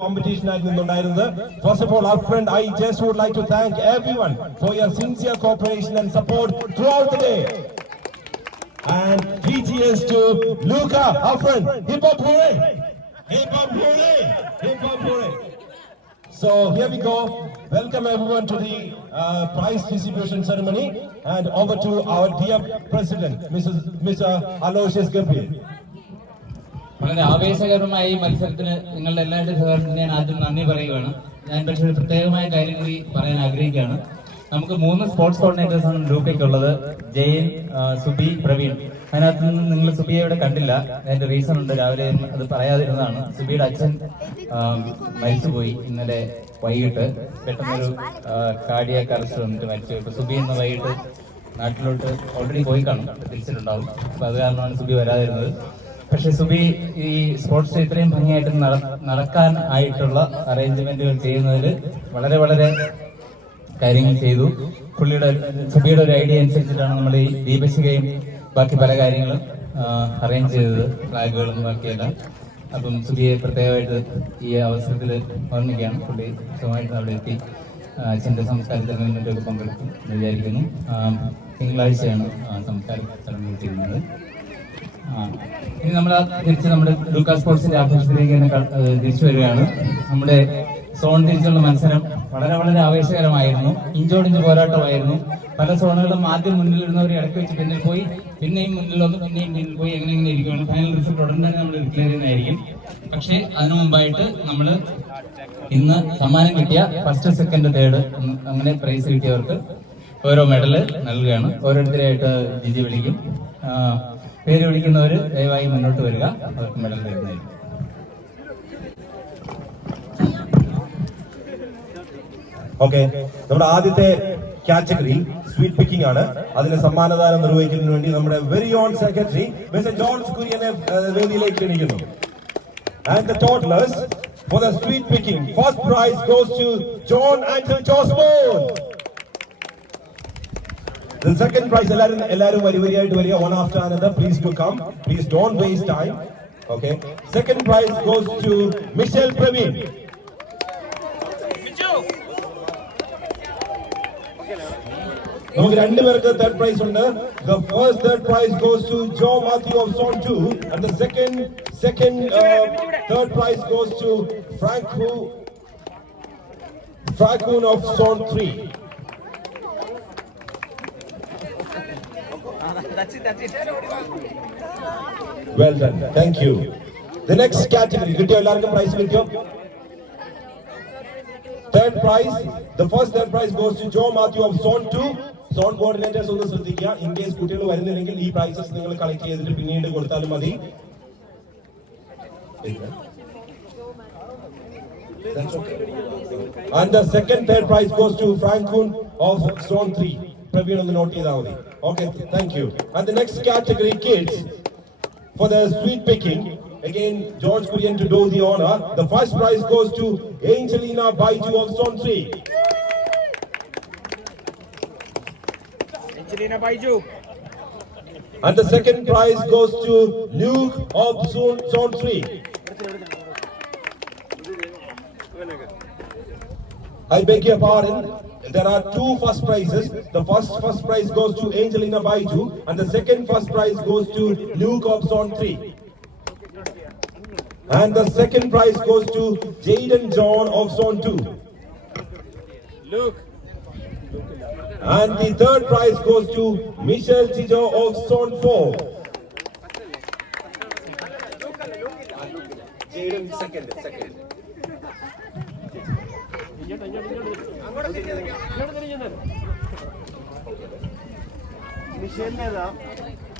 competition. First of all, our friend, I just would like to thank everyone for your sincere cooperation and support throughout the day. And GGS to Luca, our friend. Hip hop hooray! Hip hop hooray! Hip hop hooray! So here we go. Welcome everyone to the prize distribution ceremony, and over to our dear President, Mr. Aloysius Gabriel. വളരെ ആവേശകരമായ ഈ മത്സരത്തിന് നിങ്ങളുടെ എല്ലാവരുടെ സഹകരണത്തിന് ഞാൻ ആദ്യം നന്ദി പറയുകയാണ്. ഞാൻ പക്ഷേ ഒരു പ്രത്യേകമായ കാര്യം കൂടി പറയാൻ ആഗ്രഹിക്കുകയാണ്. നമുക്ക് 3 സ്പോർട്സ് കോർഡിനേറ്റേഴ്സ് ആണ് ഗ്രൂപ്പിലേക്കുള്ളത്. ജയൻ, സുബി, പ്രവീൺ. അതിനകത്ത് നിന്ന് നിങ്ങൾ സുബിയെ ഇവിടെ കണ്ടില്ല. അതിന്റെ റീസൺ ഉണ്ട്, രാവിലെ അത് പറയാതിരുന്നതാണ്. സുബിയുടെ അച്ഛൻ മരിച്ചുപോയി ഇന്നലെ വൈകിട്ട്. പെട്ടെന്നൊരു കാർഡിയാക് അറസ്റ്റ് വന്നിട്ട് മരിച്ചു. ഇപ്പൊ സുബി ഇന്ന് വൈകിട്ട് നാട്ടിലോട്ട് ഓൾറെഡി പോയി കാണും, തിരിച്ചിട്ടുണ്ടാവും. അപ്പൊ അത് കാരണമാണ് സുബി വരാതിരുന്നത്. പക്ഷെ സുബി ഈ സ്പോർട്സ് ഇത്രയും ഭംഗിയായിട്ട് നടക്കാൻ ആയിട്ടുള്ള അറേഞ്ച്മെന്റുകൾ ചെയ്യുന്നതിൽ വളരെ വളരെ കാര്യങ്ങൾ ചെയ്തു. സുബിയുടെ ഒരു ഐഡിയ അനുസരിച്ചിട്ടാണ് നമ്മൾ ഈ ദീപശികയും ബാക്കി പല കാര്യങ്ങളും അറേഞ്ച് ചെയ്തത്, ഫ്ലാഗുകളും ബാക്കിയെല്ലാം. അപ്പം സുബിയെ പ്രത്യേകമായിട്ട് ഈ അവസരത്തിൽ ഓർമ്മിക്കുകയാണ്. പുള്ളി സുഖമായിട്ട് അവിടെ എത്തി അച്ഛൻ്റെ സംസ്കാര ചടങ്ങിലൊക്കെ പങ്കെടുക്കും എന്ന് വിചാരിക്കുന്നു. തിങ്കളാഴ്ചയാണ് സംസ്കാര ചടങ്ങുകൾ ചെയ്യുന്നത്. ഇനി നമ്മൾ തിരിച്ച് നമ്മുടെ ലൂക്കാ സ്പോർട്സിന്റെ ആഘോഷത്തിലേക്ക് തന്നെ തിരിച്ചു വരികയാണ്. നമ്മുടെ സോൺ തിരിച്ചുള്ള മത്സരം വളരെ വളരെ ആവേശകരമായിരുന്നു. ഇഞ്ചോടിഞ്ച് പോരാട്ടമായിരുന്നു. പല സോണുകളും ആദ്യം മുന്നിൽ ഇരുന്നവർ ഇടയ്ക്ക് വെച്ച് പിന്നിൽ പോയി, പിന്നെയും മുന്നിൽ വന്നു, പിന്നെയും പിന്നിൽ പോയി, എങ്ങനെ ഇരിക്കുകയാണ്. ഫൈനൽ റിസൾട്ട് ഉടൻ തന്നെ നമ്മൾ ഡിക്ലെയർ ചെയ്യുന്നതായിരിക്കും. പക്ഷേ അതിനു മുമ്പായിട്ട് നമ്മൾ ഇന്ന് സമ്മാനം കിട്ടിയ ഫസ്റ്റ്, സെക്കൻഡ്, തേർഡ് അങ്ങനെ പ്രൈസ് കിട്ടിയവർക്ക് ഓരോ മെഡല് നൽകുകയാണ്. ഓരോരുത്തരായിട്ട് ജിജി വിളിക്കും. പേര് വിളിക്കുന്നവർ ദയവായി മുന്നോട്ട് വരിക, അവർക്ക് മെഡൽ തരുന്നതായിരിക്കും. ഓക്കെ, നമ്മുടെ ആദ്യത്തെ കാറ്റഗറി സ്വീറ്റ് പിക്കിംഗ് ആണ്. അതിന് സമ്മാനദാനം നിർവഹിക്കുന്നതിന് വേണ്ടി നമ്മുടെ very own secretary mister George കുര്യനെ വേദിയിലേക്ക് ക്ഷണിക്കുന്നു. And the toddlers for the sweet picking, first prize goes to John and Josmon. The second prize, എല്ലാരും വരിയായിട്ട് വരിക, one after another. Please do come. Please don't waste time. Okay. Second prize goes to Michelle Praveen. നമുക്ക് രണ്ടുപേർക്ക് third prize ഉണ്ട്. The first third prize goes to Joe Matthew of Zone 2, and the second third prize goes to Francoon of Zone 3. That's it. Well done. Thank you. The next category, എല്ലാവർക്കും price കിട്ടിയോ? Third prize, the first third prize goes to Joe Matthew of Zone 2. Zone coordinators ഒന്ന് ശ്രദ്ധിക്കുക. In case കുട്ടികൾ വരുന്നില്ലെങ്കിൽ ഈ prices നിങ്ങൾ collect ചെയ്തിട്ട് പിന്നീട് കൊടുത്താലും മതി. And the second third prize goes to Francoon of Zone 3. Praveen on the note ചെയ്താൽ മതി. Okay, thank you. And the next category, kids, for the sweet picking, again George Kurian to do the honor. The first prize goes to Angelina Baiju of Zone 3. Angelina Baiju. And the second prize goes to Luke of Zone 3. I beg your pardon. There are 2 first prizes. The first prize goes to Angelina Baiju, and the second first prize goes to Luke of Zone 3. And the second prize goes to Jaden John of Zone 2. Luke. And the third prize goes to Michelle Chijo of Zone 4. Jaden second.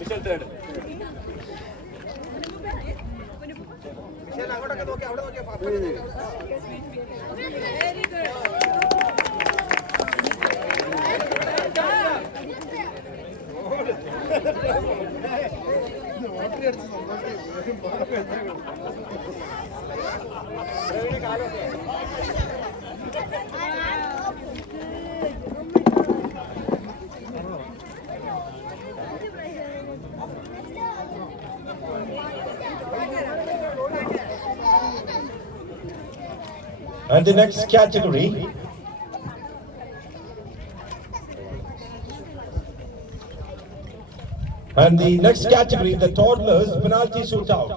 Michelle third. Michelle അങ്ങോട്ടൊക്കെ നോക്കി, അവിടെ നോക്കി. Very good. And the next category, the toddlers penalty shootout.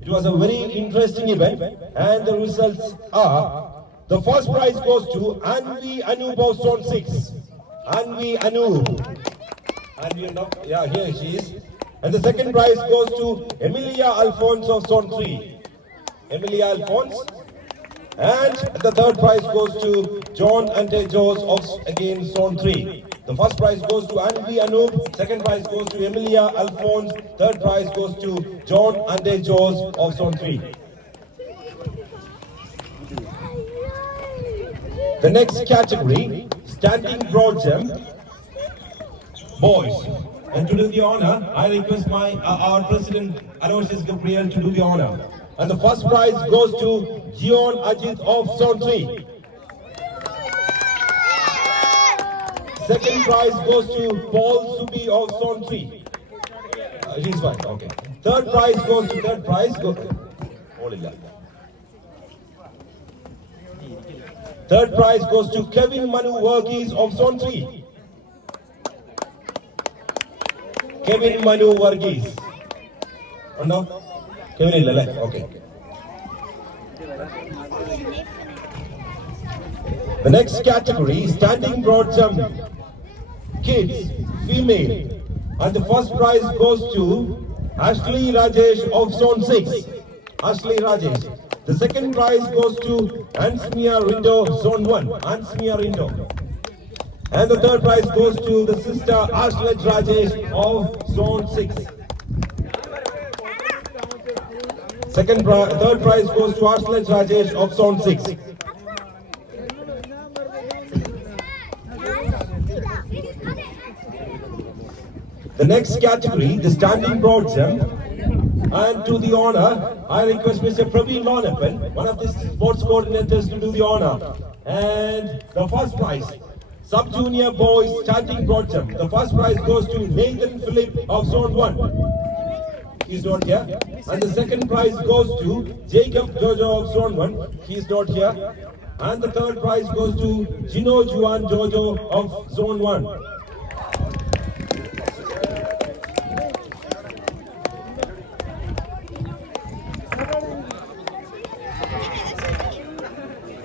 It was a very interesting event, and the results are: the first prize goes to Anvi Anoop of Zone 6. Anvi Anoop. Yeah, here she is. And the second prize goes to Emilia Alphonse of Zone 3. Emilia Alphonse. And the third prize goes to John Antejos of again Zone 3. The first prize goes to Anvi Anoop, second prize goes to Emilia Alphonse, third prize goes to John Antejos of Zone 3. The next category, standing broad jump, boys. And to do the honor, I request our President Aloysius Gabriel to do the honor. And the first prize goes to Gion Ajit of Zone 3. Second prize goes to Paul Subi of Zone 3. He's fine, okay. Third prize goes to Third prize goes to Kevin Manu Varghese of Zone 3. Kevin Manu Varghese. Oh no? Kevin Illale, okay. The next category, standing broad jump, kids, female. And the first prize goes to Ashley Rajesh of Zone 6. Ashley Rajesh. The second prize goes to Ansmia Rindo, Zone 1. Ansmia Rindo. And the third prize goes to the sister Ashlet Rajesh of Zone 6. Third prize goes to Ashlet Rajesh of Zone 6. The next category, the standing broad jump. And to the honor, I request Mr. Praveen Lonapan, one of the sports coordinators, to do the honor. And the first prize, Sub-Junior Boys Standing Broad Jump. The first prize goes to Nathan Phillip of Zone 1. He's not here. And the second prize goes to Jacob Jojo of Zone 1. He's not here. And the third prize goes to Gino Juan Jojo of Zone 1.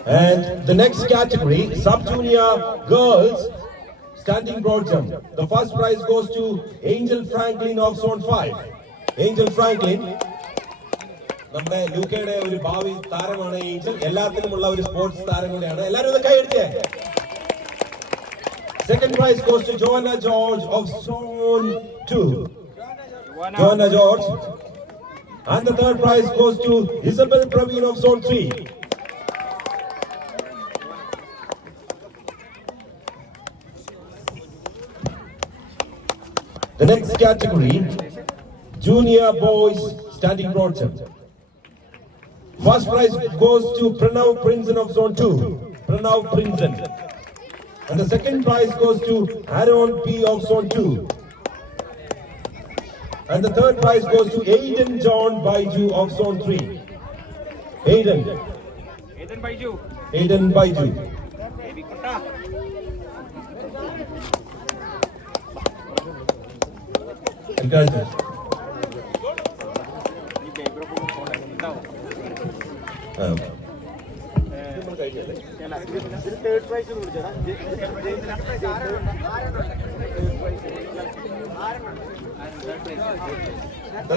And the next category, Sub-Junior Girls Standing Broad Jump. The first prize goes to Angel Franklin of Zone 5. Angel Franklin. നമ്മുടെ യുകെയുടെ ഒരു ഭാവി താരമാണ് Angel. എല്ലാത്തിനുമുള്ള ഒരു sports താരം കൂടിയാണ്. എല്ലാവരും ഒന്ന് കൈയടിച്ചേ. Second prize goes to Joanna George of Zone 2. Joanna George. And the third prize goes to Isabel Praveen of Zone 3. The next category, Junior Boys Standing Broad Jump. First prize goes to Pranav Prinzen of Zone 2. Pranav Prinzen. And the second prize goes to Aaron P of Zone 2. And the third prize goes to Aiden John Baiju of Zone 3. Aiden Baiju. Aiden Baiju. Encouragement.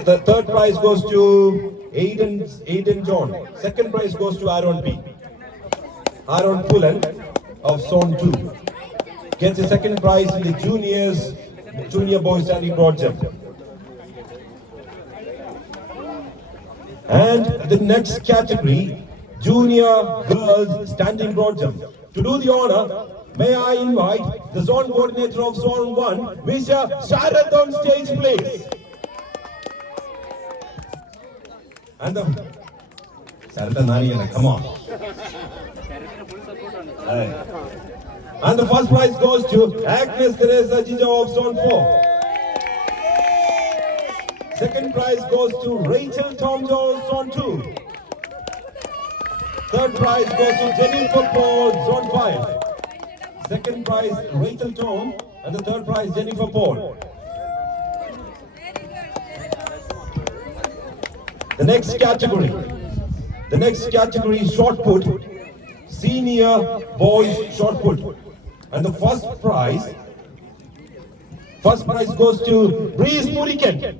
The third prize goes to Aiden John. Second prize goes to Aaron P. Aaron Pullen of Zone 2 gets the second prize in the Junior Boys Standing Broad Jump. And the next category, Junior Girls Standing Broad Jump. To do the honor, may I invite the Zone Coordinator of Zone 1, Mr. Sharath on stage, please. And the Sharath Nariyana, come on. And the first prize goes to Agnes Teresa Jijo of Zone 4. Second prize goes to Rachel Tomjo of Zone 2. Third prize goes to Jennifer Paul, Zone 5. Second prize, Rachel Tom. And the third prize, Jennifer Paul. The next category is shot put, senior boys shot put. And the first prize goes to Breeze Muriken.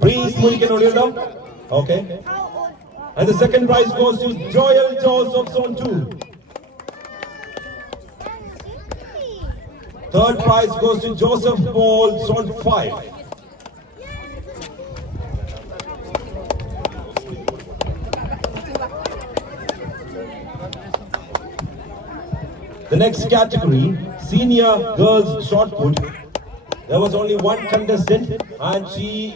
Breeze Muriken, okay. And the second prize goes to Joel Joseph, Zone 2. Third prize goes to Joseph Paul, Zone 5. The next category, senior girls shot put. There was only one contestant, and she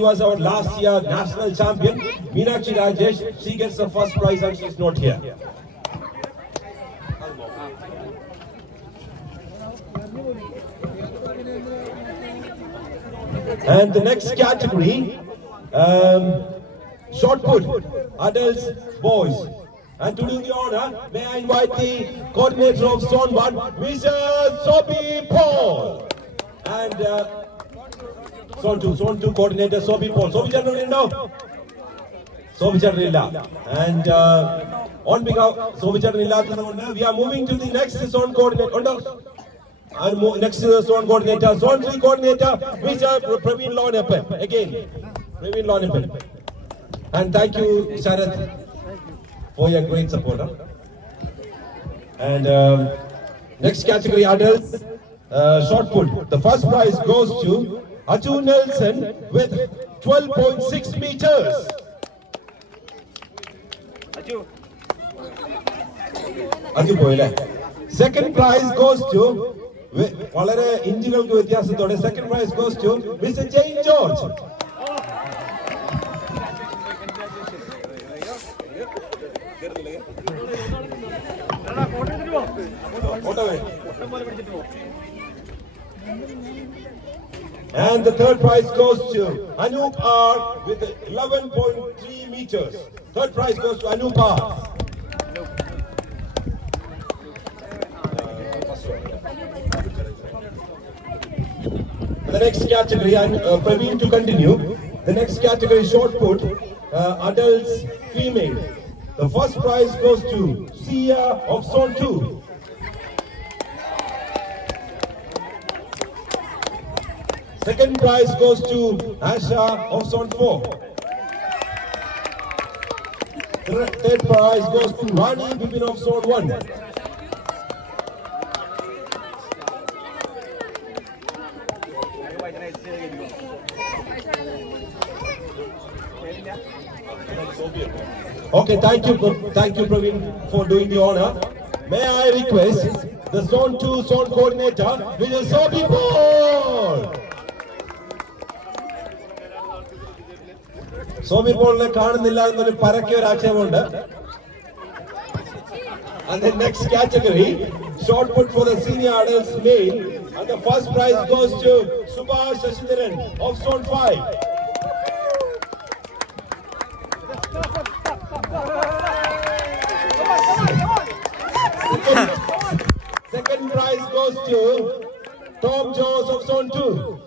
was our last year national champion, Meenakshi Rajesh. She gets the first prize, and she's not here. And the next category, shot put, adults, boys. And to do the honor, may I invite the coordinator of Zone 1, Mr. Sobi Paul. And Zone 2 coordinator Sobi Paul. Sobi Chandra, Sobi Chandra. And on behalf of Sobi Chandra, we are moving to the next zone coordinator. And next zone coordinator, Zone 3 coordinator, Mr. Praveen Lonepan. Again, Praveen Lonepan. And thank you, Sharath, for your great support. And next category, adults, shot put. The first prize goes to Aju Nelson with 12.6 meters. Aju Boyle. Second prize goes to second prize goes to Mr. Jane George. And the third prize goes to Anup R with 11.3 meters. Third prize goes to Anup R. The next category, Praveen to continue. The next category, short put, adults, female. The first prize goes to Sia of Zone 2. Second prize goes to Asha of Zone 4. Third prize goes to Rani Bipin of Zone 1. Okay, thank you Praveen for doing the honor. May I request the Zone 2 zone coordinator, Mr. Sobi Paul. Sobi Paul and the next category, short put for the senior adults male, and the first prize goes to Subhash Shashidharan of Zone 5. Second prize goes to Tom Jones of Zone 2.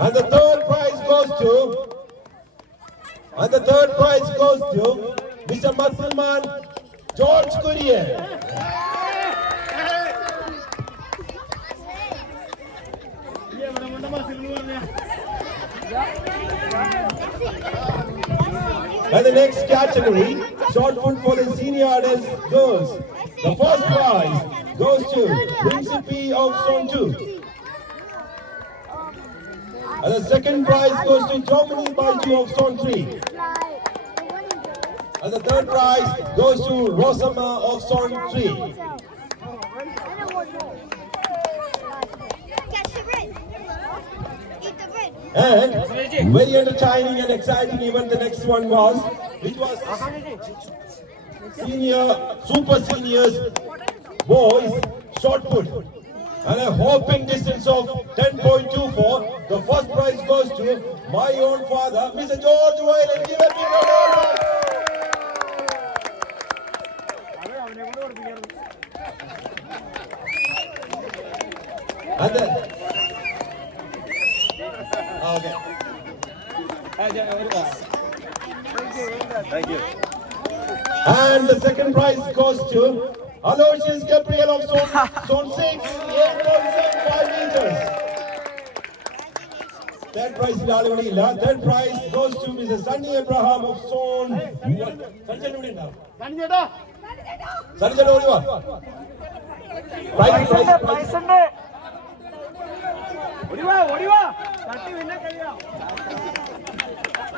And the third prize goes to Mr. Musselman George Courier. And the next category, short put for the senior adults girls. The first prize goes to Principi of Zone 2. And the second prize goes to Dominic Baiju of Zone 3. And the third prize goes to Rosama of Zone 3. And very entertaining and exciting event the next one was, which was super seniors boys shot put. and a hopping distance of 10.24. The first prize goes to my own father, Mr. George Whalen. Give a big round. And then, okay. Thank you. And the second prize goes to Aloysius Gabriel of Zone 6, 8.75 meters. Third prize is Alivadilla. Third prize goes to Mr. Sunny Abraham of Zone 1. Sanjay Oliva. Prize.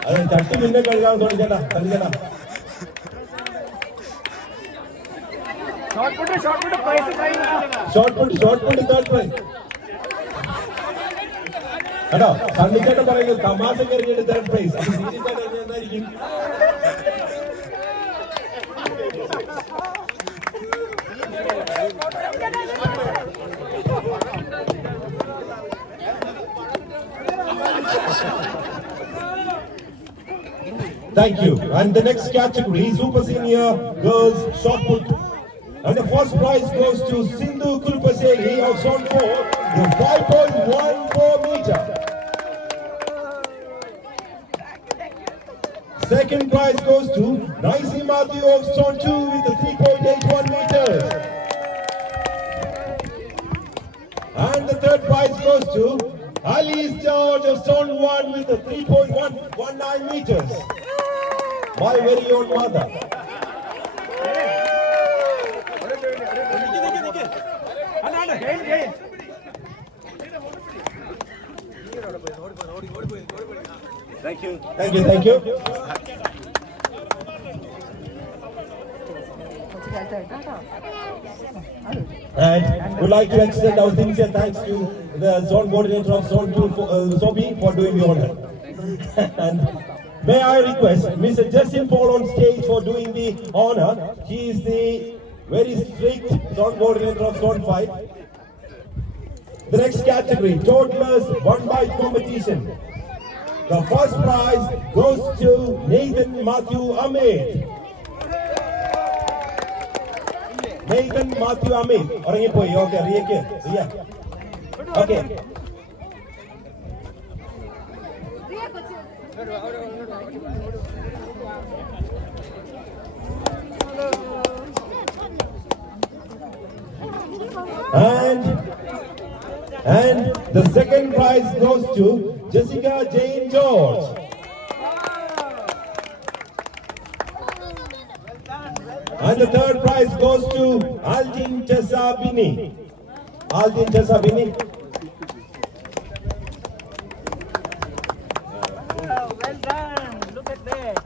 അതെ 30 minute കഴിയാൻ തോന്നിച്ചേട്ടാ തള്ളിച്ചേട്ടാ short puttu third prize കേട്ടോ സണ്ണിച്ചേട്ടൻ പറയുന്നത് തമാശ കയറിയിട്ട് third prize അത് serious ആയിട്ട് എന്തായിരിക്കും Thank you. And the next category, Super Senior Girls Shot Put. And the first prize goes to Sindhu Kulpaseri of Zone 4, the 5.14 meter. Second prize goes to Naisi Matthew of Zone 2 with the 3.81 meters. And the third prize goes to Alice George of Zone 1 with the 3.119 meters. My very own mother. Thank you. Thank you. And we'd like to extend our sincere thanks to the zone coordinator of Zone 2, Sobi, for doing the honor. And may I request Mr. Justin Paul on stage for doing the honor. He is the very strict zone coordinator of Zone 5. The next category, toddlers 1-bite competition. The first prize goes to Nathan Matthew Ahmed. Nathan Matthew Ahmed. Okay, okay. And the second prize goes to Jessica Jane George. And the third prize goes to Aldin Tesabini. Well done. Look at that.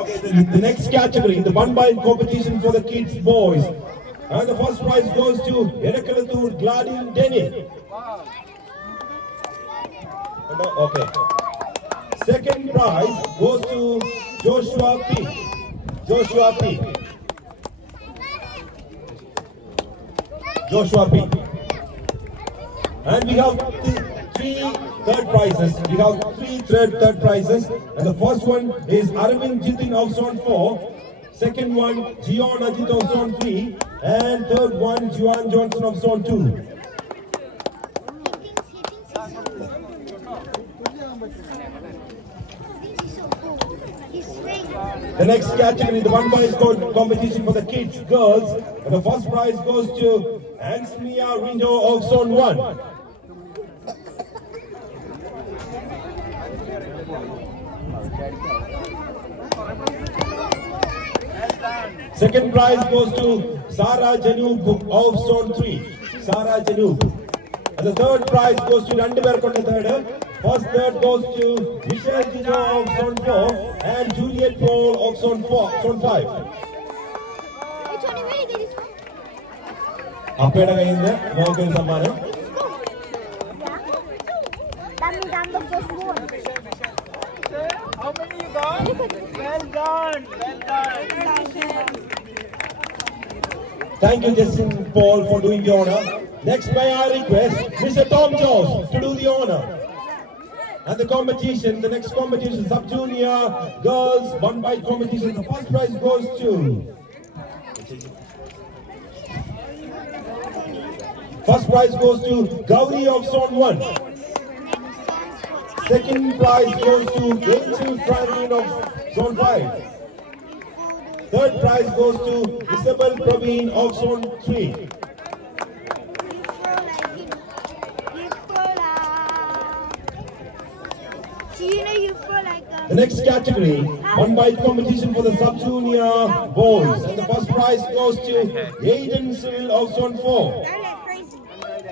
Okay, the next category, the 1-bite competition for the kids boys. And the first prize goes to Erekalathur Gladin Denny. Okay. Second prize goes to Joshua P. And we have three third prizes. And the first one is Arvind Jitin of Zone 4. Second one, Gion Ajit of Zone 3. And third one, Juan Johnson of Zone 2. The next category, the 1-bite competition for the kids, girls. And the first prize goes to Ansmia Rindo of Zone 1. Second prize goes to Sarah Janoob of Zone 3. And the third prize goes to Randiver Konda third. Third goes to Michelle Gijo of Zone 4 and Juliet Paul of Zone 5. അപ്പയുടെ കയ്യിൽ നിന്ന് മോക്കൊരു സമ്മാനം. How many you got? Well done. Thank you, Justin Paul, for doing the honor. Next, may I request Mr. Tom Jones to do the honor. And the competition, the next competition, sub-junior girls one-bite competition. The first prize goes to. First prize goes to Gauri of Zone 1. Second prize goes to Rachel Franklin of Zone 5. Third prize goes to Isabel Praveen of Zone 3. The next category, one-bite competition for the sub-junior boys. And the first prize goes to Aiden Civil of Zone 4.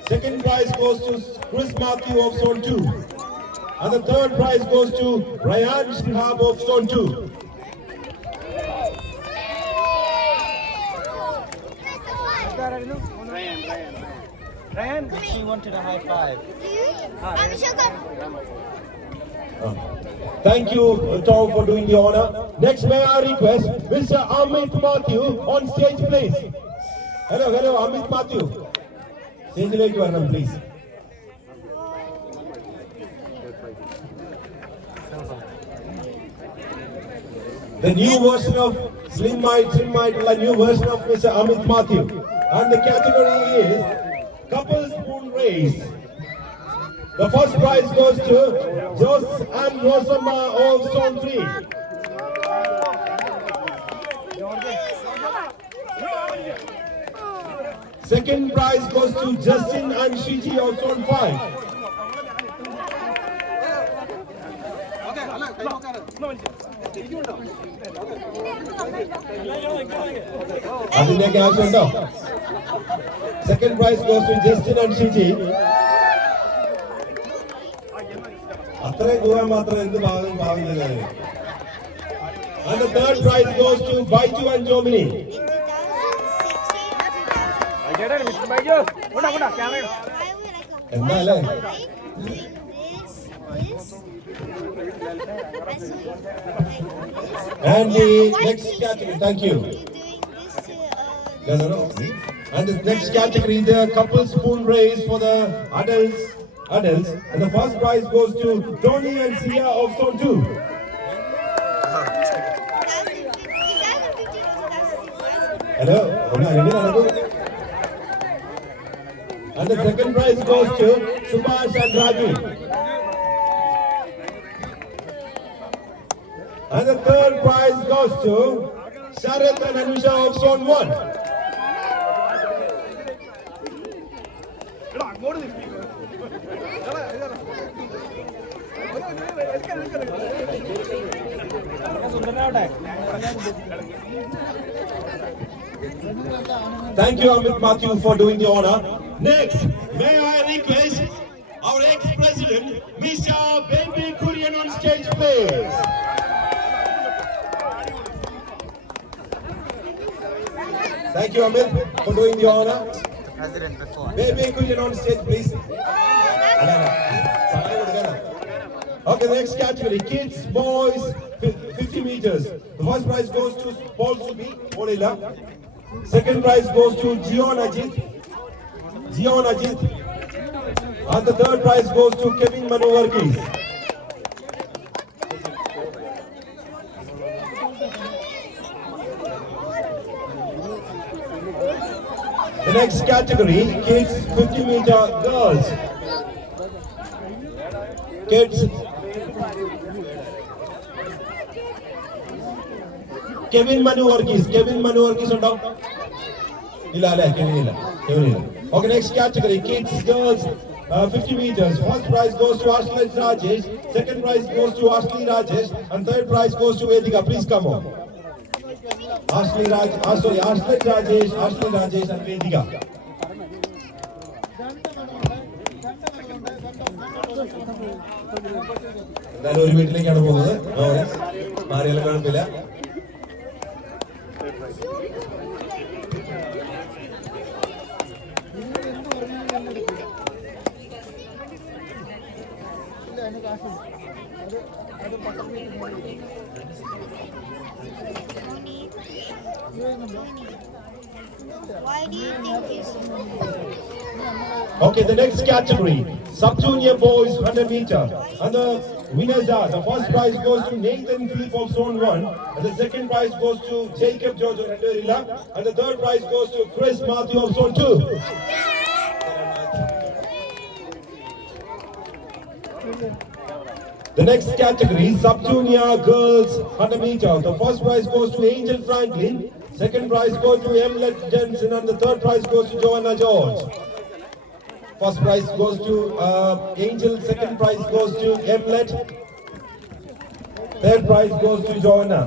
Second prize goes to Chris Matthew of Zone 2. And the third prize goes to Ryan Shihab of Zone 2. Ryan, she wanted a high five. Thank you, Tom, for doing the honor. Next, may I request Mr. Amit Matthew on stage, please. Hello, Amit Matthew. Stage like you, please. The new version of Slim Might, the new version of Mr. Amit Matthew. And the category is couple spoon race. The first prize goes to Jos and Rosamma of Zone 3. Second prize goes to Justin and Shiji of Zone 5. Second prize goes to Justin and Shiji. And the third prize goes to Baiju and Jomini. And the next category, thank you. No. And the next category, the couple spoon race for the adults. And the first prize goes to Tony and Sia of Zone 2. Hello. And the second prize goes to Subhash and Raji. And the third prize goes to Sharath and Anusha of Zone 1. Thank you, Amit Matthew, for doing the honor. Next, may I request our ex-president, Mr. Baby Kurian, on stage, please. Thank you, Amit, for doing the honor. Baby Kurian on stage, please. Okay, the next category, kids, boys, 50 meters. The first prize goes to Paul Subi, Olila. Second prize goes to Jion Ajit. And the third prize goes to Kevin Manovarkis. The next category, kids, 50-meter girls. Kids. Kevin Manovarkis on top. Kevin. Okay, next category, kids, girls, 50 meters. First prize goes to Ashley Rajesh. Second prize goes to Ashley Rajesh. And third prize goes to Vedika. Please come on. Ashley Rajesh and Vedika. എന്തായാലും ഒരു വീട്ടിലേക്കാണ് പോകുന്നത്. മാറിയാലും കുഴപ്പമില്ല. Why do you think he's Okay, the next category, sub-junior boys 100 meter. And the winners are, the first prize goes to Nathan Philip of Zone 1, and the second prize goes to Jacob George of Renderilla, and the third prize goes to Chris Matthew of Zone 2. The next category, sub-junior girls 100 meter. The first prize goes to Angel Franklin, second prize goes to Emlet Jensen, and the third prize goes to Joanna George. First prize goes to Angel, second prize goes to Emlet, third prize goes to Joanna.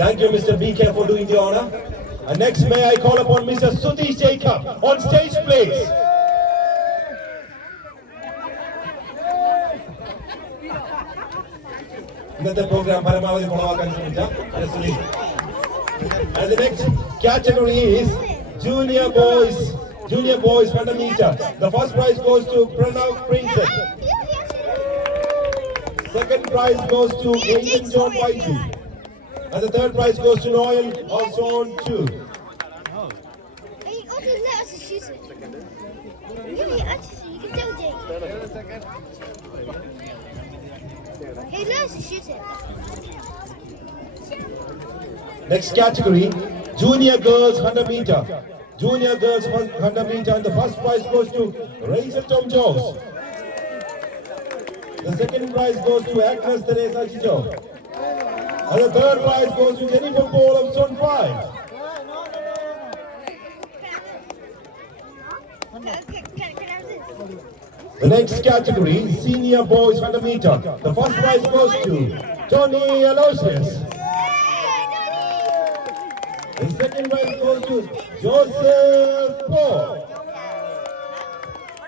Thank you, Mr. BK, for doing the honor. And next, may I call upon Mr. Sutish Jacob on stage, please. ഇന്നത്തെ programme പരമാവധി കൊളവാക്കാൻ ശ്രമിച്ച Sudheesh. And the next category is junior boys 100 meter. The first prize goes to Pranav Princess. Second prize goes to Angel John Whitey. And the third prize goes to Noel of Zone 2. Hey, okay, let us shoot it. Really, actually, you can tell Jake. Hey, let us shoot it. Next category, junior girls 100 meter. Junior girls 100 meter, and the first prize goes to Rachel Tom Jones. The second prize goes to Agnes Teresa Chicho. And the third prize goes to Jennifer Paul of Zone 5. Can I have this? The next category, senior boys 100 meter. The first prize goes to Tony Aloysius. The second prize goes to Joseph Paul.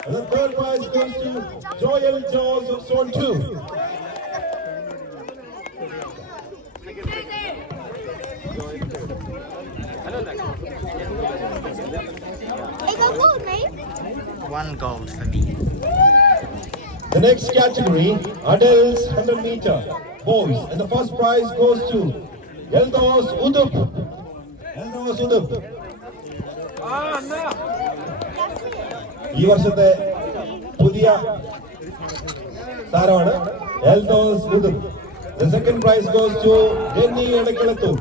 And the third prize goes to Joel Jones of Zone 2. Hey, go gold, mate. 1 gold for me. The next category, adults 100 meter, boys. And the first prize goes to Eldos Udup. Eldos Udup. ഈ വർഷത്തെ പുതിയ താരമാണ് Eldhose ഉദുപ്. The second prize goes to Denny Edakilathu.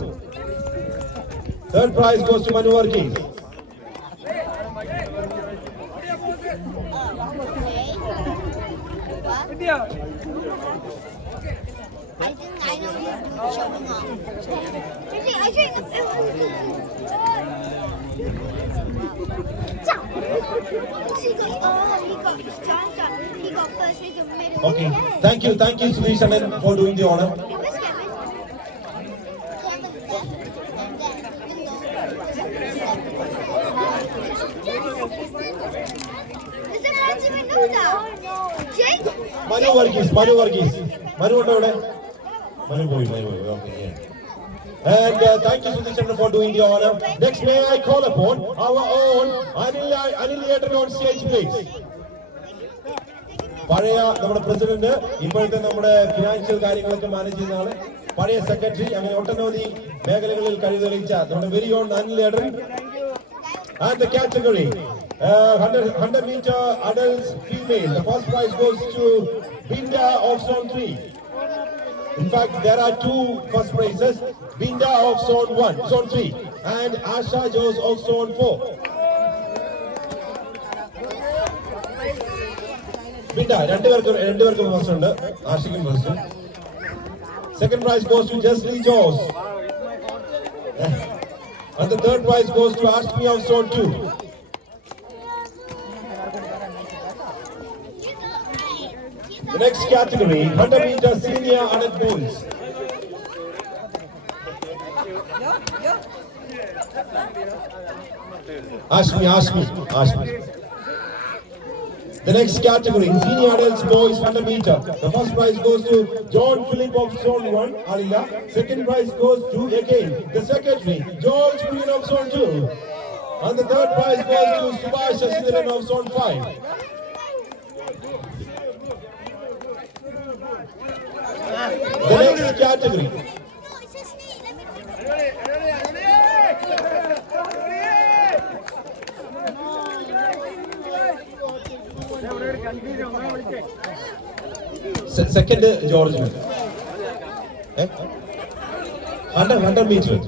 Third prize goes to Manu Varghese. I think I know who's showing off. Really, I think he got first, he got middle. Okay, thank you Sudesh Anan for doing the honor. Manu Varghese. Manu ഉണ്ടോ ഇവിടെ? Manu പോയി. Okay, yeah. And thank you Sudesh Anan for doing the honor. Next, may I call upon our own Anil Yetran on stage, please. പഴയ നമ്മുടെ president, ഇപ്പോഴത്തെ നമ്മുടെ financial കാര്യങ്ങളൊക്കെ manage ചെയ്യുന്ന ആള്, പഴയ സെക്രട്ടറി, അങ്ങനെ ഒട്ടനവധി മേഖലകളിൽ കഴിവ് തെളിയിച്ച നമ്മുടെ very on Anil laden. And the category 100 meter adults female. The first prize goes to Binda of Zone 3. In fact, there are 2 first prizes. Binda of Zone 3, and Asha Jose of Zone 4. Binda, രണ്ടുപേർക്കും first ഉണ്ട്, ആഷിക്കും first. Second prize goes to Jesli Jose. And the third prize goes to Ashmi of Zone 2. The next category, 100 meter senior adult boys. Ashmi. The next category, senior adults boys 100 meter. The first prize goes to John Philip of Zone 1, Alila. Second prize goes to again the secretary, George Green of Zone 2. And the third prize goes to Subhash Shashidharan of Zone 5. The next category. No, it's a snake. Second, George. 100 meters.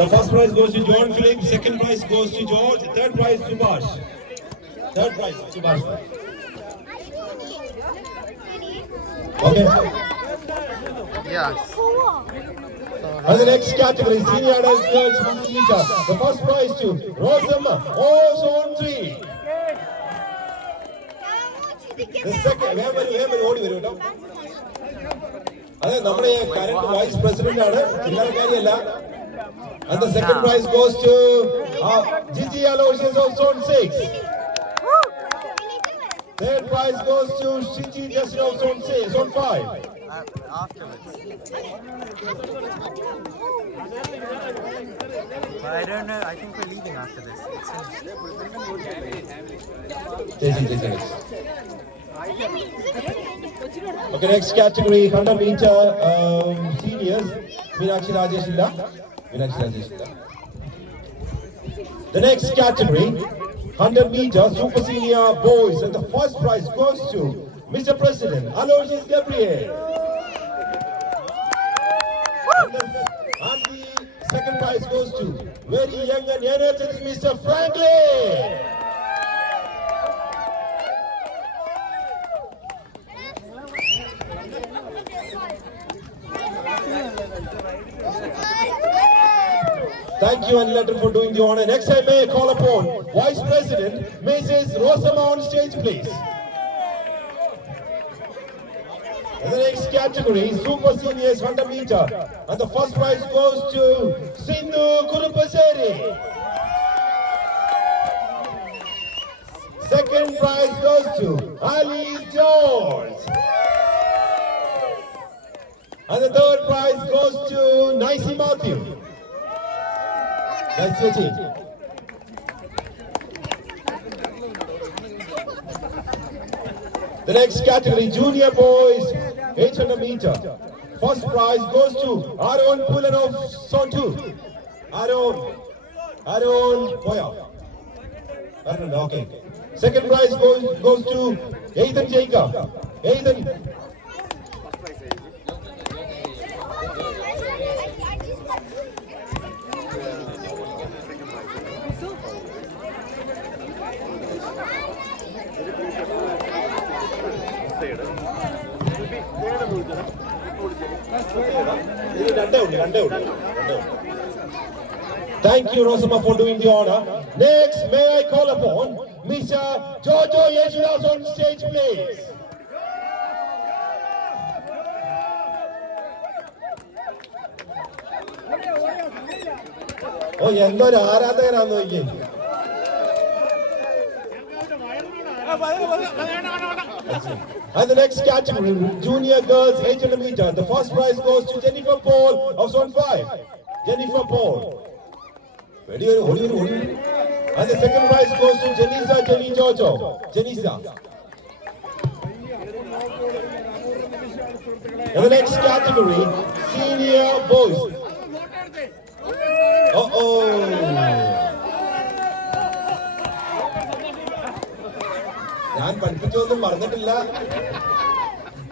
The first prize goes to John Philip, second prize goes to George, third prize Subhash. Third prize Subhash. Okay. Yeah. And the next category, senior adult girls 100 meters. The first prize to Rosamma, Zone 3. The second, ഓടി വരും കേട്ടോ. അതെ നമ്മുടെ current vice president ആണ്, ചില്ലറക്കാരിയല്ല. And the second prize goes to Gigi Aloysius of Zone 6. Third prize goes to Shiji Justin of Zone 6, Zone 5. Afterwards. I don't know. I think we're leaving after this. Okay, next category, 100 meter seniors. Meenakshi Rajesh illa. The next category, 100 meter super senior boys, and the first prize goes to Mr. President Aloysius Gabriel. And the second prize goes to very young and energetic Mr. Franklin. Thank you, Anilatam, for doing the honor. Next, I may call upon Vice President Mrs. Rosamma on stage, please. And the next category, Super Seniors 100 meter. And the first prize goes to Sindhu Kurupaseri. Second prize goes to Alice George. And the third prize goes to Nicey Matthew. That's it. The next category, junior boys, 800 meter. First prize goes to Aaron Pullen of Zone 2. Aaron, Boya. Aaron, okay. Second prize goes to Ethan Jacob. Ethan. Thank you, Rosamma, for doing the honor. Next, may I call upon Mr. Jojo Yesudas on stage, please. Oh, എന്തൊരു ആരാധകനാന്ന് നോക്കിയേ. And the next category, junior girls 800 meter. The first prize goes to Jennifer Paul of Zone 5. Jennifer Paul. Ready? And the second prize goes to Janisa Jenny Jojo. Janisa. And the next category, senior boys.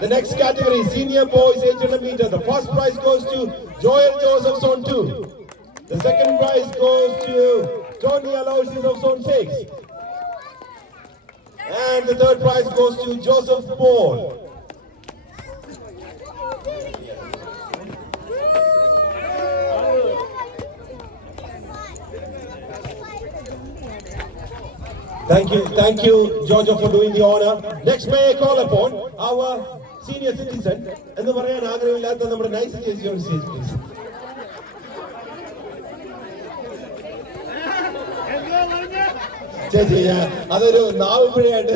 The next category, senior boys 800 meter. The first prize goes to Joel Joseph, Zone 2. The second prize goes to Tony Aloysius of Zone 6. And the third prize goes to Joseph Paul. Thank you, Georgia, for doing the honor. Next, may I call upon our senior citizen, and the Marian Agravilla, number 9 stage on stage, please. അതൊരു നാവ് പിഴയായിട്ട്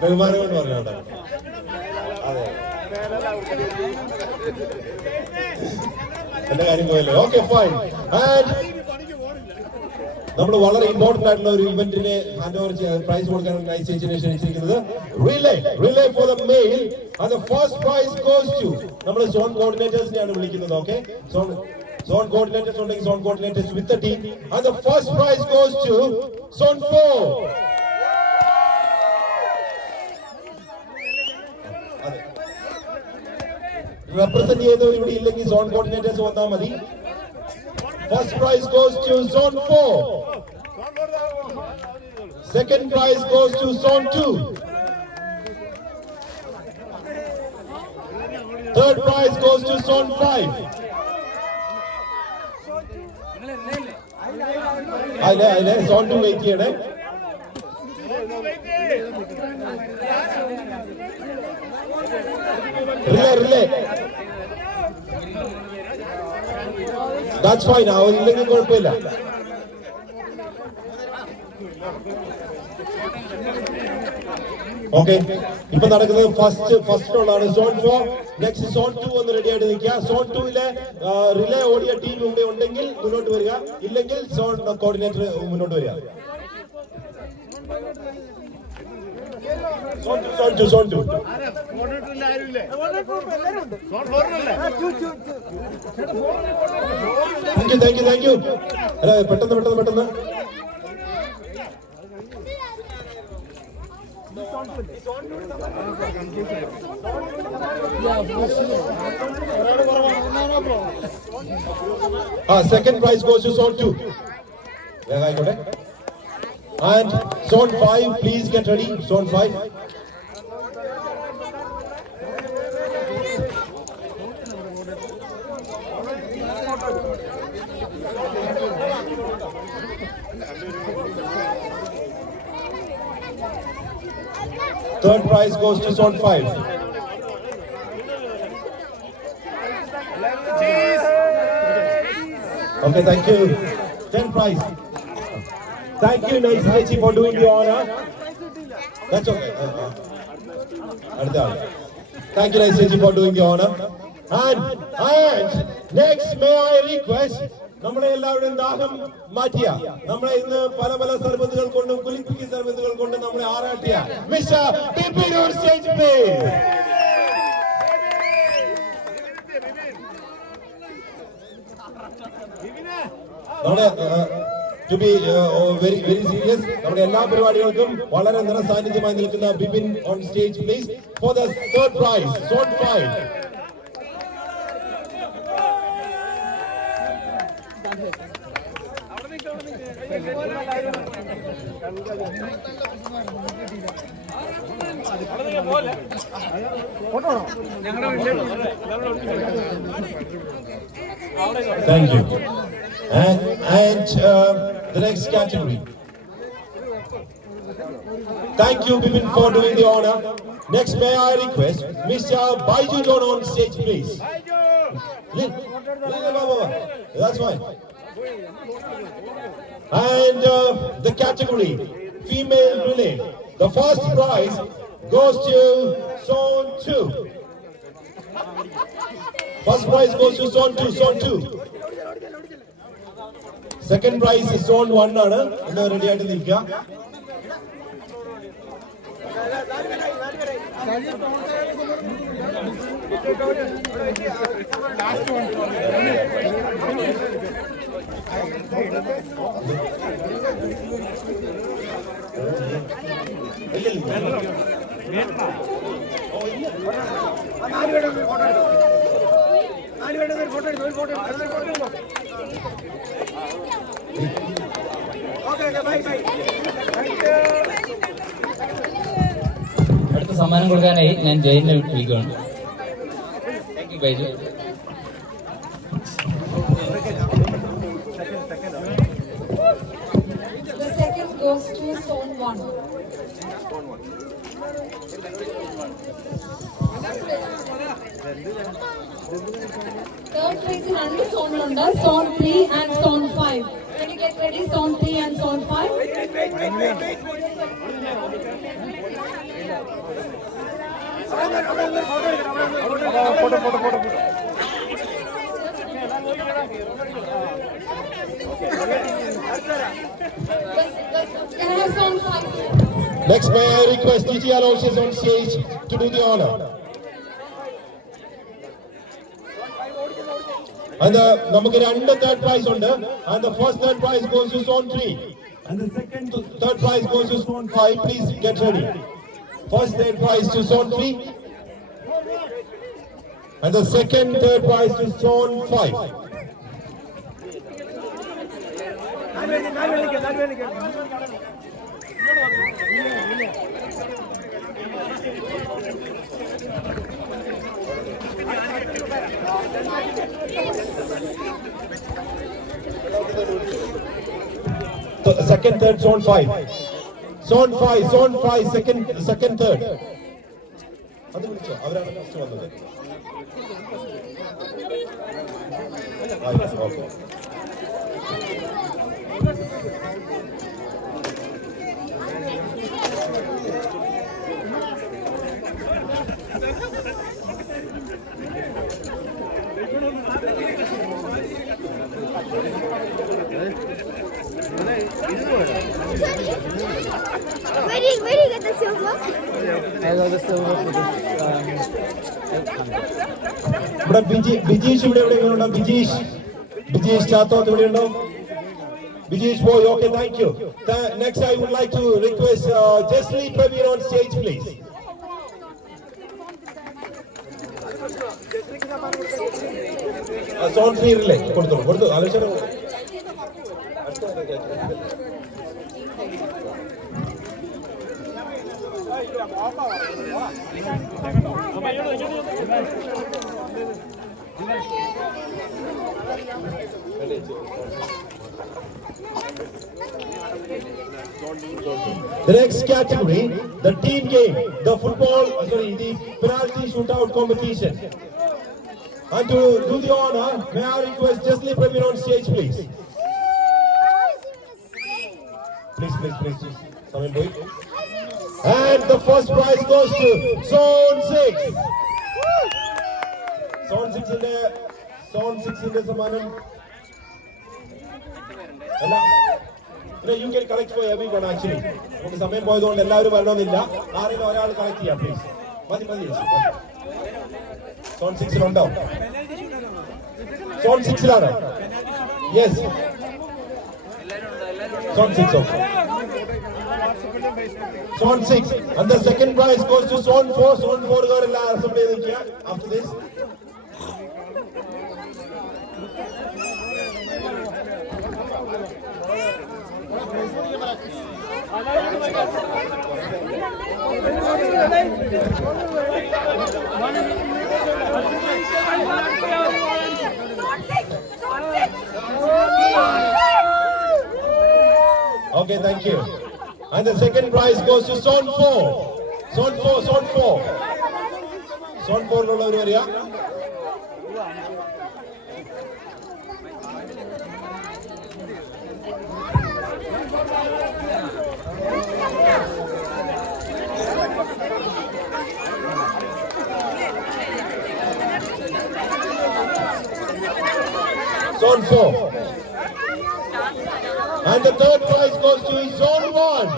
ബഹുമാനം കൊണ്ട് പറഞ്ഞോട്ടെ. അതെ. എന്റെ കാര്യം പോയല്ലോ. Okay fine. And നമ്മൾ വളരെ ഇമ്പോർട്ടന്റ് ആയിട്ടുള്ള ഒരു ഇവന്റിന് ഹാൻഡ് ഓവർ പ്രൈസ് കൊടുക്കാൻ നൈസ് ചേച്ചിനെ ക്ഷണിച്ചിരിക്കുന്നത്. Relay for the male and the first prize goes to നമ്മൾ സോൺ കോർഡിനേറ്റേഴ്സിനെയാണ് വിളിക്കുന്നത്. ഓക്കെ, സോൺ കോർഡിനേറ്റേഴ്സ് ഉണ്ടെങ്കിൽ zone coordinators with the team. And the first prize goes to zone 4. Represent ചെയ്തവർ ഇവിടെ ഇല്ലെങ്കിൽ സോൺ കോർഡിനേറ്റേഴ്സ് വന്നാൽ മതി. First prize goes to Zone 4. Second prize goes to Zone 2. Third prize goes to Zone 5. Aile, Zone 2 wait here. Relay. That's fine. അവരില്ലെങ്കിൽ കുഴപ്പമില്ല. Okay, ഇപ്പൊ നടക്കുന്നത് first ഉള്ളതാണ് zone 4. Next zone 2 ഒന്ന് റെഡി ആയിട്ട് നിൽക്കുക. സോൺ 2-ലെ റിലേ ഓടിയ ടീം ഇവിടെ ഉണ്ടെങ്കിൽ മുന്നോട്ട് വരിക, ഇല്ലെങ്കിൽ സോൺ കോർഡിനേറ്റർ മുന്നോട്ട് വരിക. സോൺ 2. Thank you. അല്ല, പെട്ടെന്ന് second prize goes to zone 2. വേഗായിക്കോട്ടെ. And Zone 5, please get ready. Zone 5. Third prize goes to Zone 5. Okay, thank you. 10th prize. Thank you, Nice Chechi, for doing the honor. That's okay. Thank you, Nice Chechi, for doing the honor. And next, may I request, നമ്മളെ എല്ലാവരുടെയും ദാഹം മാറ്റിയ, നമ്മളെ ഇന്ന് പല സർബത്തുകൾ കൊണ്ടും കുലിപ്പിക്ക് സർബത്തുകൾ കൊണ്ടും നമ്മളെ ആറാട്ടിയ mister Bipin on stage please. നമ്മളെ to be very serious, നമ്മുടെ എല്ലാ പരിപാടികൾക്കും വളരെ നിറസാന്നിധ്യമായി നിൽക്കുന്ന Bipin on stage please for the third prize, Zone 5. Thank you. And the next category. Thank you, Bipin, for doing the honor. Next, may I request Mr. Baiju John on stage, please. That's fine. And the category female relay. The first prize goes to Zone 2. First prize goes to Zone 2. Second prize is Zone 1 ആണ്. ഇന്ന് ready ആയിട്ട് നിൽക്കുക. അടുത്ത സമ്മാനം കൊടുക്കാനായി ഞാൻ ജയിലിനെ വിളിക്കുകയാണ്. Thank you Baiju. The second goes to Zone 1. Third prize രണ്ട് സോണിലുണ്ട്, Zone 3 and Zone 5. Can you get ready? Zone 3 and Zone 5. Can I have song 5? Next, may I request DG Aloysius on stage to do the honor. And നമുക്ക് രണ്ട് third prize ഉണ്ട്. And the first third prize goes to zone 3. And the second third prize goes to zone 5. Please get ready. First third prize to zone 3. And the second third prize to zone 5. Second, third, zone 5. Zone 5, second, third. അത് വിളിച്ചോ, അവരാണ് first വന്നത്. Okay. Where do you get the silver? I got the silver for this. ഇവിടെ ബിജീഷ് ഇവിടെ എവിടെയുണ്ടോ? Bijeesh Chathoth ഇവിടെയുണ്ടോ? Bijeesh boy, okay, thank you. Next, I would like to request Jesli Praveen on stage, please. Zone 3 relay കൊടുത്തു ആലോചന. The next category, the team game, the penalty shootout competition. And to do the honor, may I request Jesli Praveen on stage, please. Please. Someone do it. And the first prize goes to Zone 6. Zone 6 in the സമ്മാനം. You can collect for everyone actually. നമുക്ക് സമയം പോയതുകൊണ്ട് എല്ലാവരും വരണമെന്നില്ല. ആരെങ്കിലും ഒരാൾ collect ചെയ്യാം please. മതി. Zone 6 zone 6 yes. Zone 6 okay. Zone 6 and the second prize goes to Zone 4. Zone 4 garilla assembly nikia after this. Okay, thank you. And the second prize goes to Zone 4. Zone 4. Zone 4 ഉള്ളവർ വരിക. Zone 4. And the third prize goes to Zone 1.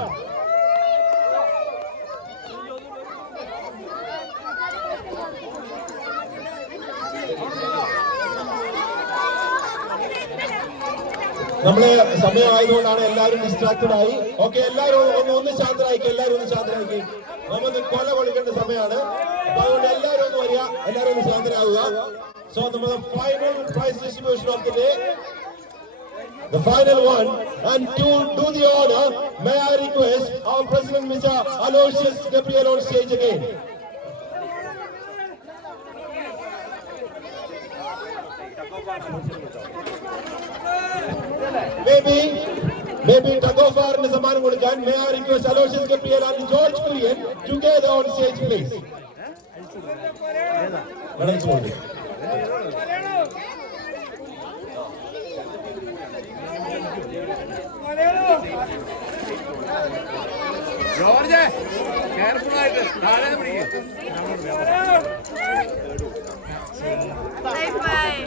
നമ്മള് സമയമായതുകൊണ്ടാണ് എല്ലാവരും distracted ആയി. Okay, എല്ലാവരും ഒന്ന് ശാന്തരായിക്കും. നമുക്ക് കൊല കൊള്ളിക്കേണ്ട സമയമാണ്. അപ്പൊ അതുകൊണ്ട് എല്ലാവരും ഒന്ന് വരിക, എല്ലാവരും ഒന്ന് ശാന്തരാകുക. സോ നമ്മൾ final price distribution of the day, the final one, and to do the honor, may I request our President Mr. Aloysius Gabriel on stage again. Maybe Tagofar സമ്മാനം കൊടുക്കാൻ may I request Aloysius Gabriel and George Kurian together on stage, please. George, careful ആയിട്ട് High five.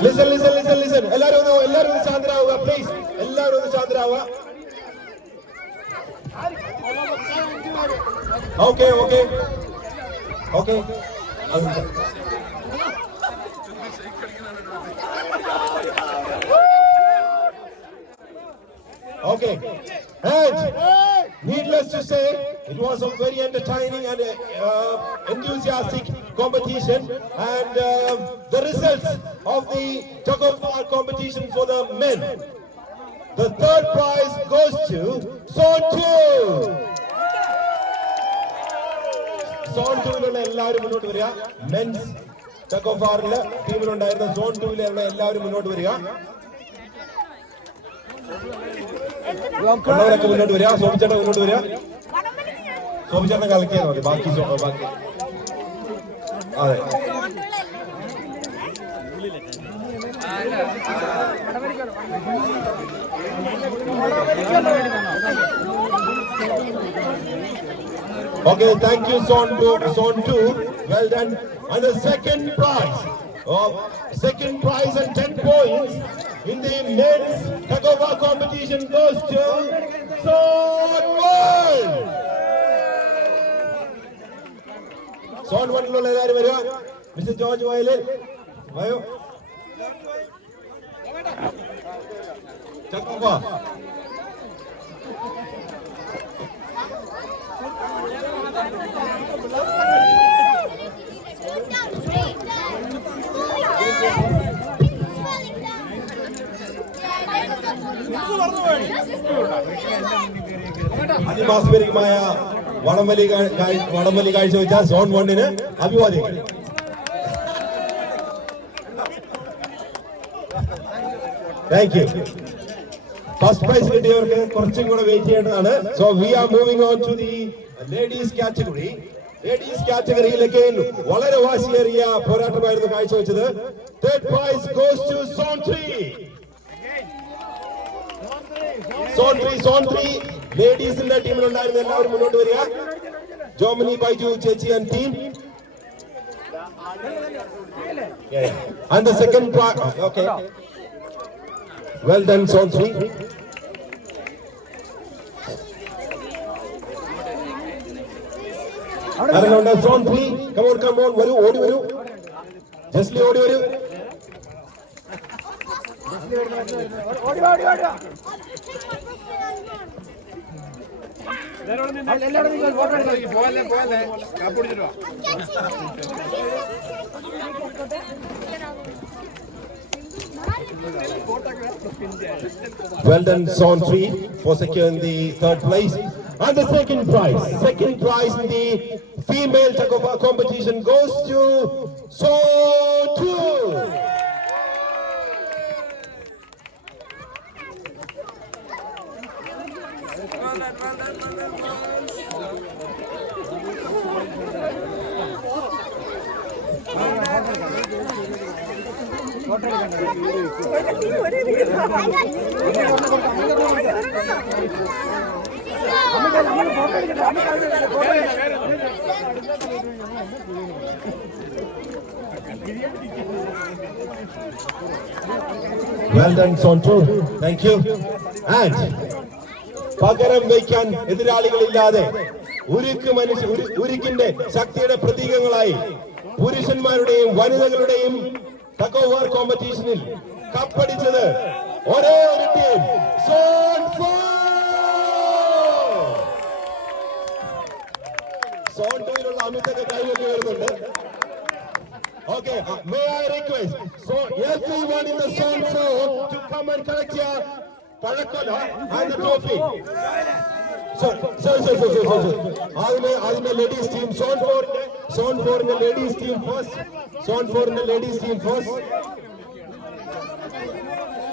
Listen. എല്ലാവരും ഒന്ന് ശാന്തരാവുക please. എല്ലാവരും ഒന്ന് ശാന്തരാവുക. Okay. Okay. And needless to say, it was a very entertaining and enthusiastic competition. And the results of the tug of war competition for the men. The third prize goes to Zone 2. Zone 2 എല്ലാവരും മുന്നോട്ട് വരിക. Men's tug of വാറില് ടീമിലുണ്ടായിരുന്ന zone 2 എല്ലാവരും മുന്നോട്ട് വരിക. ഉള്ളവരൊക്കെ മുന്നോട്ട് വരിക. സോമിച്ചേട്ടൻ മുന്നോട്ട് വരിക. സോമിച്ചേട്ടൻ കളിക്കാൻ മതി. ബാക്കി അതെ. Okay, thank you, Zone 2. Well done. And the second prize and 10 points in the men's tug of war competition goes to Zone 1. Zone 1 lo ledari varuga. Mr. George Violet. Vayo. Tug of war. അതിമാസ്മരികമായ വടംവലി കാഴ്ചവെച്ച zone 1 അഭിവാദ്യങ്ങൾ. Thank you. First prize കിട്ടിയവർക്ക് കുറച്ചും കൂടെ wait ചെയ്യേണ്ടതാണ്. So we are moving on to the ladies category. Ladies കാറ്റഗറിയിലേക്ക് വളരെ വാശിയേറിയ പോരാട്ടമായിരുന്നു കാഴ്ചവെച്ചത്. Third prize goes to zone 3. Zone 3 ലേഡീസിന്റെ ടീമിലുണ്ടായിരുന്ന എല്ലാവരും മുന്നോട്ട് വരിക. ജോമിനി ബൈജു ചേച്ചി and team. And the second prize. Okay. Well done, Zone 3. ആരെല്ലാം Zone 3? Come on. വരൂ, ഓടി വരൂ. ജസ്ലി ഓടി വരൂ. Well done, Zone 3, for securing the third place. And the second prize in the female tug of war competition goes to Zone 2. Well done, Zone 2. Thank you. And പകരം വയ്ക്കാൻ എതിരാളികളില്ലാതെ ഉരുക്കിന്റെ ശക്തിയുടെ പ്രതീകങ്ങളായി പുരുഷന്മാരുടെയും വനിതകളുടെയും tug of വാർ കോമ്പറ്റീഷനിൽ കപ്പടിച്ചത് ഒരേ ഒരു ടീം, സോൺ 4. സോൺ 2-ലുള്ള അമിതൊക്കെ കൈവെട്ടി വരുന്നുണ്ട്. Okay, may I request so everyone in the zone 4 to come and collect your Palakola and the trophy. So. All the ladies team, zone 4 in the ladies team first. Zone 4 in the ladies team first.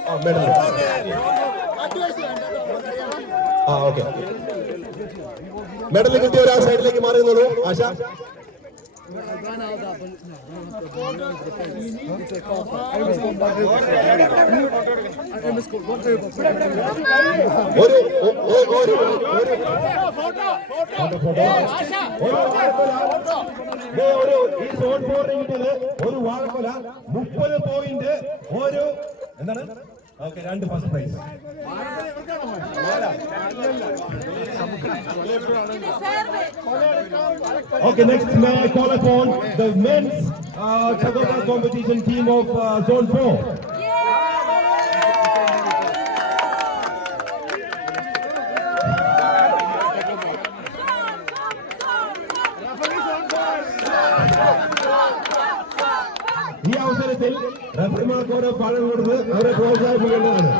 Oh, medal. Okay. Medal കിട്ടിയ ഒരാൾ സൈഡിലേക്ക് മാറുന്നുള്ളൂ. ആശ. ഒരു വാഴക്കൊല 30 point ഒരു എന്താണ് okay 2 first prize. Okay, next may I call upon the men's Chagota competition team of Zone 4. ഈ അവസരത്തിൽ റഫറിമാർക്ക് ഓരോ പാഠം കൊടുത്ത് അവരെ പ്രോത്സാഹിപ്പിക്കേണ്ടതാണ്.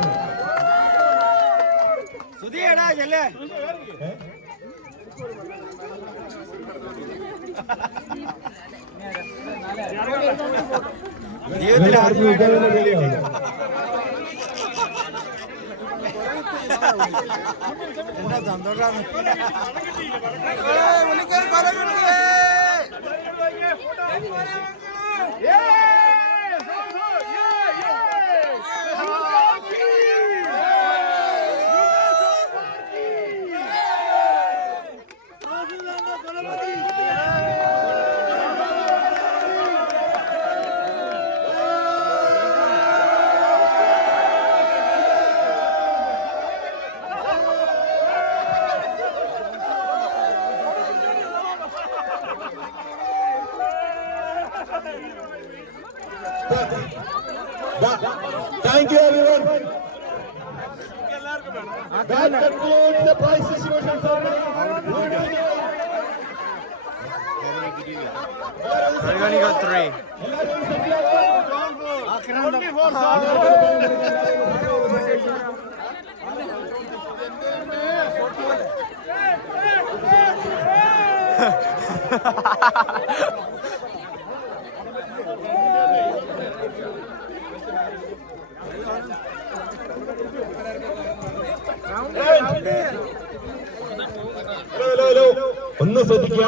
Thank you everyone. That concludes the prize distribution ceremony. Only got 3. ഒന്ന് ശ്രദ്ധിക്കുക.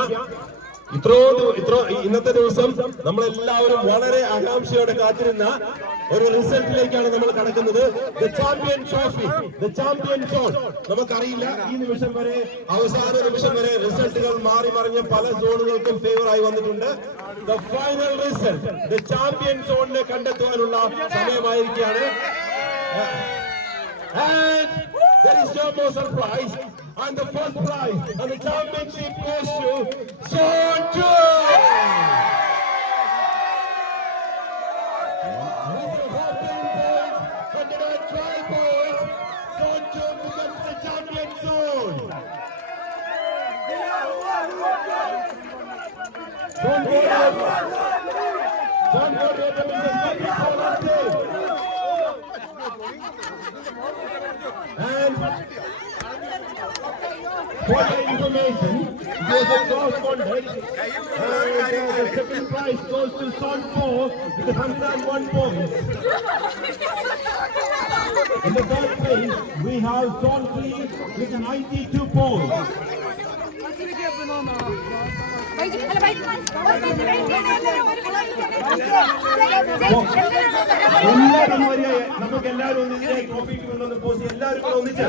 ഇന്നത്തെ ദിവസം നമ്മളെല്ലാവരും വളരെ ആകാംക്ഷയോടെ കാത്തിരുന്ന ഒരു റിസൾട്ടിലേക്കാണ് നമ്മൾ കടക്കുന്നത്. The champion trophy, the champion zone. നമുക്കറിയില്ല, ഈ നിമിഷം വരെ, അവസാന നിമിഷം വരെ റിസൾട്ടുകൾ മാറി മറിഞ്ഞ് പല സോണുകൾക്കും ഫേവർ ആയി വന്നിട്ടുണ്ട്. The final result, the champion സോണിനെ കണ്ടെത്തുവാനുള്ള സമയമായിരിക്കുകയാണ്. And there is no more surprise. And the first prize and the championship goes to Zone 2. With 12 points, Zone 2 becomes the champion zone. Zone 4 becomes the second zone. And for the information, there's a correspondent, and the second prize goes to Zone 4 with 101 points. In the third place, we have Zone 3 with 92 points. നമുക്ക് എല്ലാവരും ഒന്നിച്ച് ട്രോഫിക്ക് കൊണ്ടുവന്ന് post എല്ലാവരും കൂടെ ഒന്നിച്ച്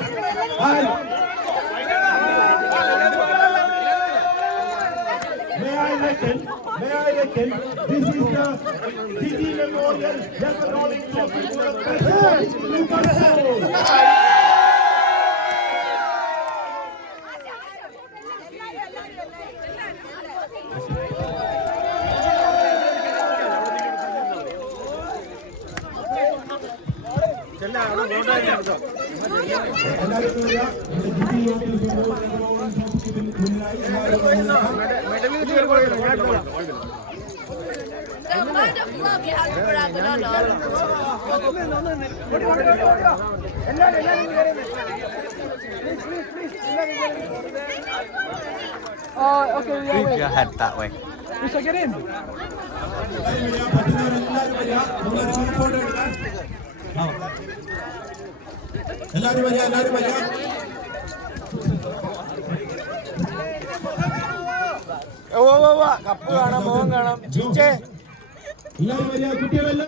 May I reckon, this is the Didi Memorial Death Rolling Trophy for the best Lucas Soul. എല്ലാവരും വരിക. ഇവിടെ ജിതി യോട്ടിൽ മുന്നിലായി എല്ലാവരും The amount of love you have for Abdullah. Keep your head that way. എല്ലാവരും വരിക. പറ്റുന്നവരെല്ലാവരും വരിക. നിങ്ങളൊരു ഗ്രൂപ്പ് ഫോട്ടോ എടുക്കാൻ. എല്ലാവരും വരിക. എല്ലാവരും വരിക. കപ്പ് കാണാം, മോഹം കാണാം. എല്ലാവരും വരിക. കുട്ടികളെല്ലാം